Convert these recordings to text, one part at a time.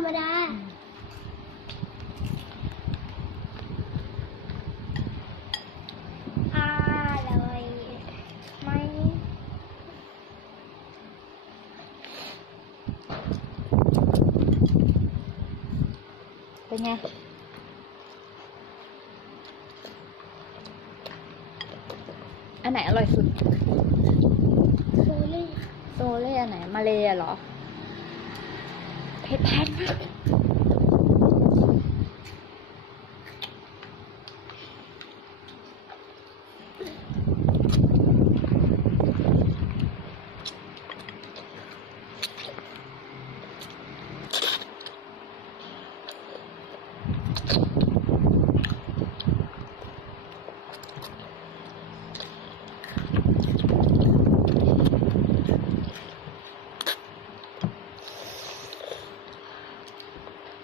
รมดา อร่อยไหมเป็นไง อันไหนอร่อยสุด โซลี่โซเล่อันไหน มาเลยเหรอ เผ็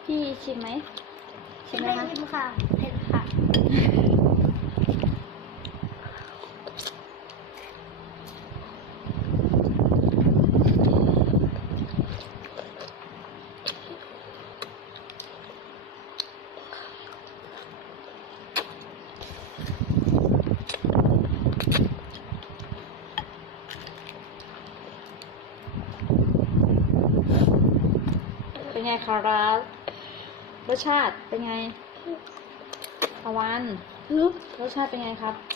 พงมากพี่ชิมไหมชิมไหมไม่คะชิมค่ะเผ็ดค่ะ เป็นไงคะร้าน รสชาติเป็นไงตะวันฮึบรสชาติเป็นไงครับเผ็ด